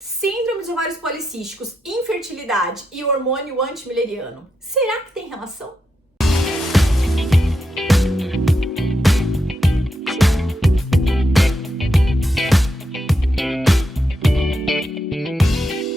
Síndrome dos ovários policísticos, infertilidade e hormônio antimileriano. Será que tem relação?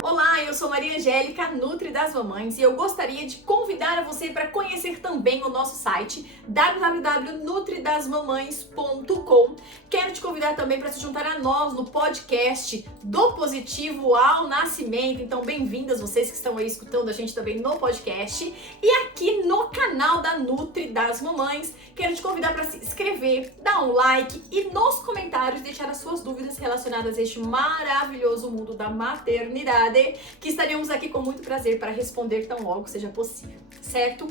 Olá, eu sou Maria Angélica, Nutri das Mamães, e eu gostaria de convidar a você para conhecer também o nosso site www.nutridasmamães.com. Quero te convidar também para se juntar a nós no podcast Do Positivo ao Nascimento. Então, bem-vindas vocês que estão aí escutando a gente também no podcast. E aqui no canal da Nutri das Mamães, quero te convidar para se inscrever, dar um like e nos comentários deixar as suas dúvidas relacionadas a este maravilhoso mundo da maternidade, que estaremos aqui com muito prazer para responder tão logo seja possível, certo?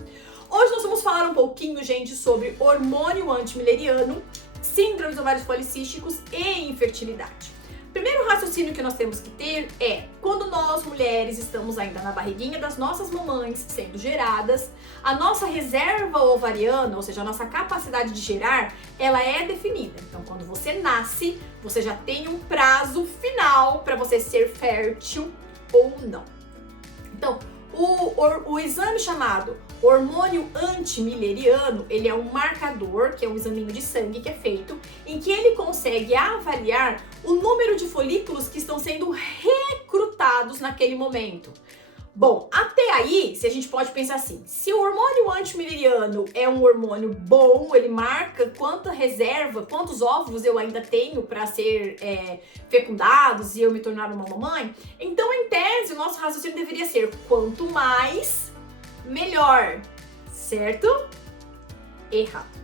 Hoje nós vamos falar um pouquinho, gente, sobre hormônio antimileriano, síndrome dos ovários policísticos e infertilidade. O primeiro raciocínio que nós temos que ter é, quando nós mulheres estamos ainda na barriguinha das nossas mamães sendo geradas, a nossa reserva ovariana, ou seja, a nossa capacidade de gerar, ela é definida. Então, quando você nasce, você já tem um prazo final para você ser fértil ou não. Então, o exame chamado hormônio antimileriano, ele é um marcador, que é um examinho de sangue que é feito, em que ele consegue avaliar o número de folículos que estão sendo recrutados naquele momento. Bom, até aí, se a gente pode pensar assim, se o hormônio antimileriano é um hormônio bom, ele marca quanta reserva, quantos óvulos eu ainda tenho para ser fecundados e eu me tornar uma mamãe, então, em tese, o nosso raciocínio deveria ser quanto mais, melhor, certo? Errado.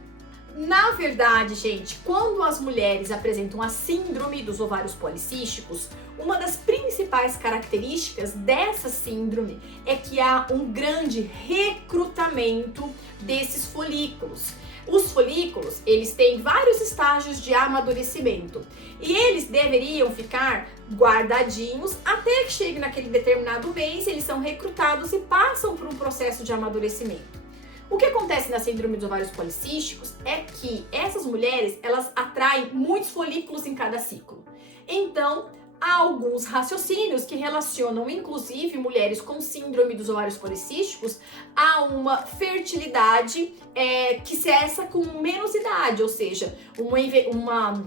Na verdade, gente, quando as mulheres apresentam a síndrome dos ovários policísticos, uma das principais características dessa síndrome é que há um grande recrutamento desses folículos. Os folículos, eles têm vários estágios de amadurecimento e eles deveriam ficar guardadinhos até que chegue naquele determinado mês, eles são recrutados e passam por um processo de amadurecimento. O que acontece na síndrome dos ovários policísticos é que essas mulheres, elas atraem muitos folículos em cada ciclo. Então, há alguns raciocínios que relacionam, inclusive, mulheres com síndrome dos ovários policísticos a uma fertilidade que cessa com menos idade, ou seja, uma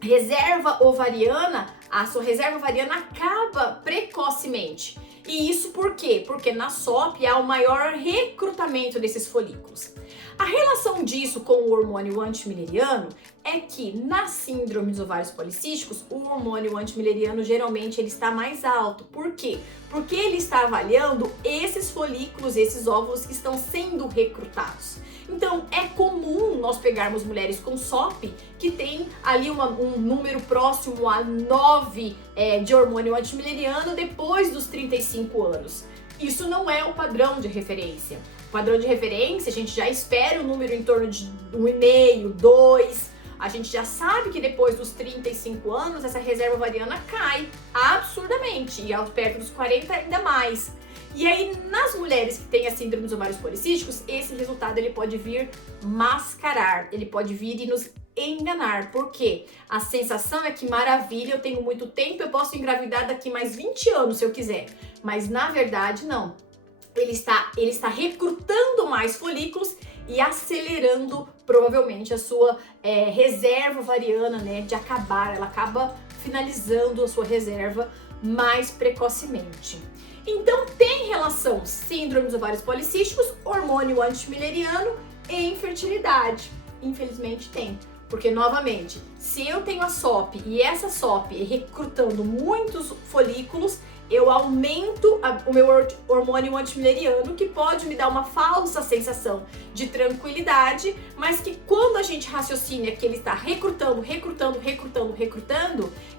reserva ovariana, a sua reserva ovariana acaba precocemente. E isso por quê? Porque na SOP há o maior recrutamento desses folículos. A relação disso com o hormônio antimileriano é que na síndrome dos ovários policísticos, o hormônio antimileriano geralmente ele está mais alto. Por quê? Porque ele está avaliando esses folículos, esses óvulos que estão sendo recrutados. Então, é comum nós pegarmos mulheres com SOP que tem ali um número próximo a 9 de hormônio antimileriano depois dos 35 anos. Isso não é o padrão de referência. O padrão de referência, a gente já espera um número em torno de 1,5, 2. A gente já sabe que depois dos 35 anos, essa reserva ovariana cai absurdamente e perto dos 40 ainda mais. E aí, nas mulheres que têm a síndrome dos ovários policísticos, esse resultado ele pode vir mascarar, ele pode vir e nos enganar. Por quê? A sensação é que maravilha, eu tenho muito tempo, eu posso engravidar daqui mais 20 anos se eu quiser. Mas na verdade, não. Ele está recrutando mais folículos e acelerando provavelmente a sua reserva ovariana, né, de acabar. Ela acaba finalizando a sua reserva mais precocemente. Então, tem relação síndrome dos ovários policísticos, hormônio antimileriano e infertilidade. Infelizmente tem. Porque, novamente, se eu tenho a SOP e essa SOP é recrutando muitos folículos, eu aumento o meu hormônio antimileriano, que pode me dar uma falsa sensação de tranquilidade, mas que quando a gente raciocina que ele está recrutando,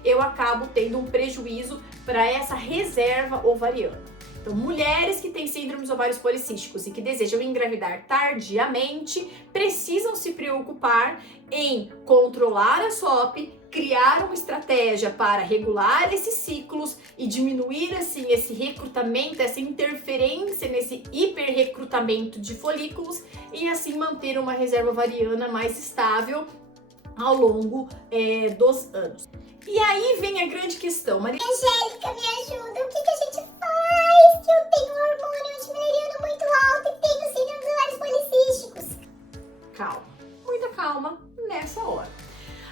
eu acabo tendo um prejuízo para essa reserva ovariana. Então, mulheres que têm síndrome dos ovários policísticos e que desejam engravidar tardiamente precisam se preocupar em controlar a SOP, criar uma estratégia para regular esses ciclos e diminuir assim esse recrutamento, essa interferência nesse hiperrecrutamento de folículos e assim manter uma reserva ovariana mais estável ao longo dos anos. E aí vem a grande questão, Maria Angélica, me ajuda. O que a gente faz? Que eu tenho um hormônio antimalariano muito alto e tenho síndrome dos ovários policísticos. Calma, muita calma nessa hora.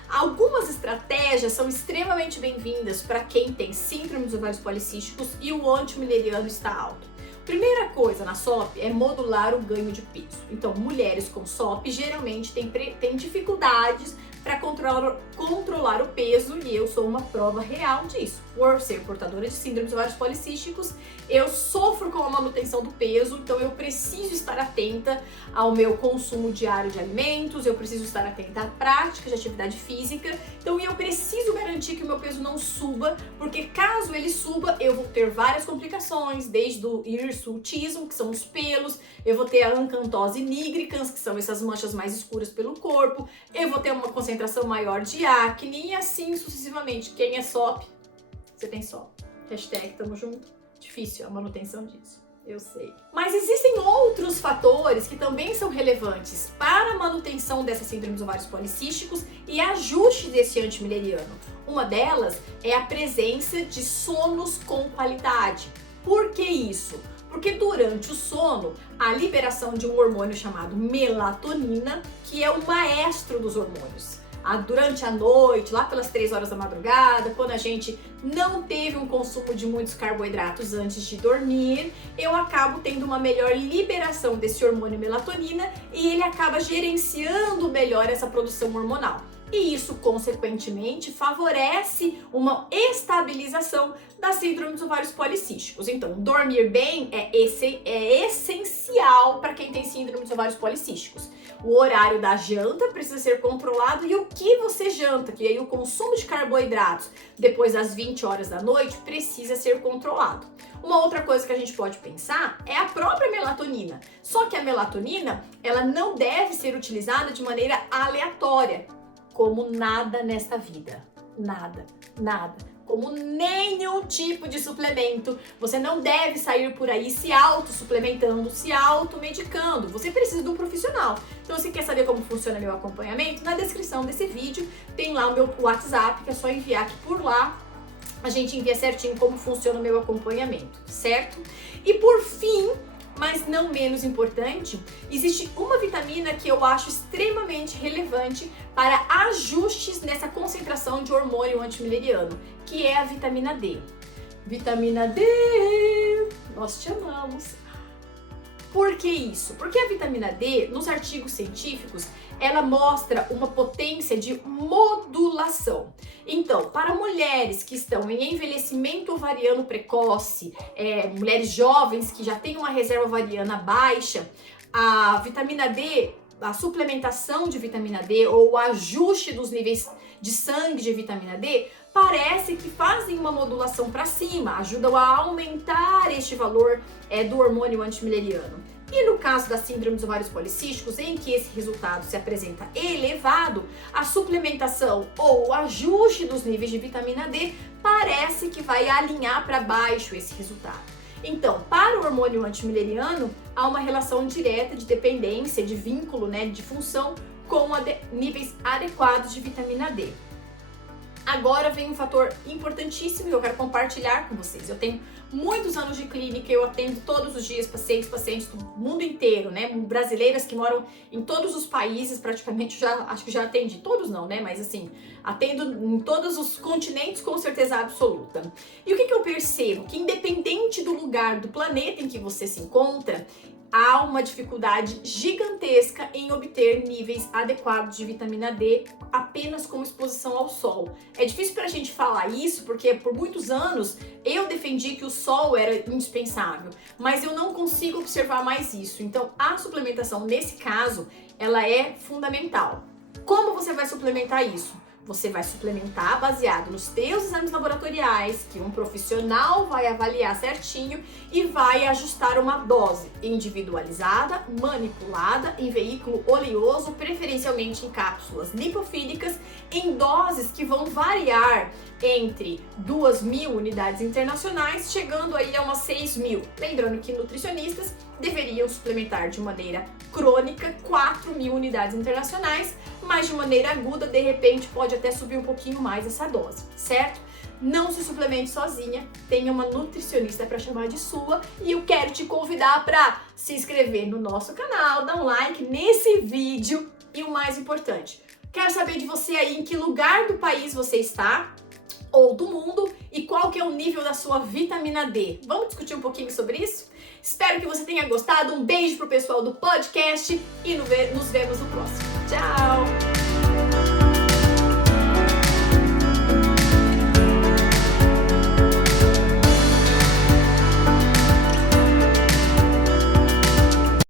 Algumas estratégias são extremamente bem-vindas para quem tem síndrome dos ovários policísticos e o antimileriano está alto. Primeira coisa na SOP é modular o ganho de peso. Então, mulheres com SOP geralmente têm dificuldades para controlar o peso e eu sou uma prova real disso. Por ser portadora de síndrome dos ovários policísticos, eu sofro com a manutenção do peso, então eu preciso estar atenta ao meu consumo diário de alimentos, eu preciso estar atenta à prática de atividade física, então eu preciso garantir que o meu peso não suba, porque caso ele suba, eu vou ter várias complicações, desde o hirsutismo, que são os pelos, eu vou ter a acantose nigricans, que são essas manchas mais escuras pelo corpo, eu vou ter uma concentração maior de acne e assim sucessivamente. Quem é SOP, você tem SOP. Hashtag tamo junto. Difícil a manutenção disso, eu sei. Mas existem outros fatores que também são relevantes para a manutenção dessa síndrome dos ovários policísticos e ajuste desse antimileriano. Uma delas é a presença de sonos com qualidade. Por que isso? Porque durante o sono, a liberação de um hormônio chamado melatonina, que é o maestro dos hormônios. Durante a noite, lá pelas 3 horas da madrugada, quando a gente não teve um consumo de muitos carboidratos antes de dormir, eu acabo tendo uma melhor liberação desse hormônio melatonina e ele acaba gerenciando melhor essa produção hormonal. E isso, consequentemente, favorece uma estabilização da síndrome dos ovários policísticos. Então, dormir bem é essencial para quem tem síndrome dos ovários policísticos. O horário da janta precisa ser controlado e o que você janta, que aí o consumo de carboidratos depois das 20 horas da noite precisa ser controlado. Uma outra coisa que a gente pode pensar é a própria melatonina. Só que a melatonina, ela não deve ser utilizada de maneira aleatória. Como nada nesta vida. Nada. Como nenhum tipo de suplemento. Você não deve sair por aí se auto-suplementando, se automedicando. Você precisa de um profissional. Então, se quer saber como funciona meu acompanhamento, na descrição desse vídeo tem lá o meu WhatsApp, que é só enviar que por lá a gente envia certinho como funciona o meu acompanhamento, certo? E por fim, mas não menos importante, existe uma vitamina que eu acho extremamente relevante para ajustes nessa concentração de hormônio antimileriano, que é a vitamina D. Vitamina D, nós te amamos. Por que isso? Porque a vitamina D, nos artigos científicos, ela mostra uma potência de modulação. Então, para mulheres que estão em envelhecimento ovariano precoce, mulheres jovens que já têm uma reserva ovariana baixa, a vitamina D, a suplementação de vitamina D ou o ajuste dos níveis de sangue de vitamina D, parece que fazem uma modulação para cima, ajudam a aumentar este valor do hormônio antimileriano. E no caso da síndrome dos ovários policísticos, em que esse resultado se apresenta elevado, a suplementação ou o ajuste dos níveis de vitamina D parece que vai alinhar para baixo esse resultado. Então, para o hormônio antimileriano, há uma relação direta de dependência, de vínculo, de função com níveis adequados de vitamina D. Agora vem um fator importantíssimo e eu quero compartilhar com vocês. Eu tenho muitos anos de clínica, eu atendo todos os dias pacientes do mundo inteiro, brasileiras que moram em todos os países, praticamente, acho que já atendi, todos não, mas assim, atendo em todos os continentes com certeza absoluta. E o que eu percebo? Que independente do lugar do planeta em que você se encontra, há uma dificuldade gigantesca em obter níveis adequados de vitamina D apenas com exposição ao sol. É difícil pra gente falar isso porque por muitos anos eu defendi que o sol era indispensável, mas eu não consigo observar mais isso. Então a suplementação nesse caso, ela é fundamental. Como você vai suplementar isso? Você vai suplementar baseado nos teus exames laboratoriais, que um profissional vai avaliar certinho e vai ajustar uma dose individualizada, manipulada, em veículo oleoso, preferencialmente em cápsulas lipofílicas, em doses que vão variar entre 2.000 unidades internacionais, chegando aí a umas 6.000. Lembrando que nutricionistas deveriam suplementar de maneira crônica 4.000 unidades internacionais, mas de maneira aguda, de repente, pode até subir um pouquinho mais essa dose, certo? Não se suplemente sozinha, tenha uma nutricionista para chamar de sua, e eu quero te convidar para se inscrever no nosso canal, dar um like nesse vídeo e o mais importante, quero saber de você aí em que lugar do país você está ou do mundo e qual que é o nível da sua vitamina D. Vamos discutir um pouquinho sobre isso? Espero que você tenha gostado, um beijo pro pessoal do podcast e nos vemos no próximo. Tchau!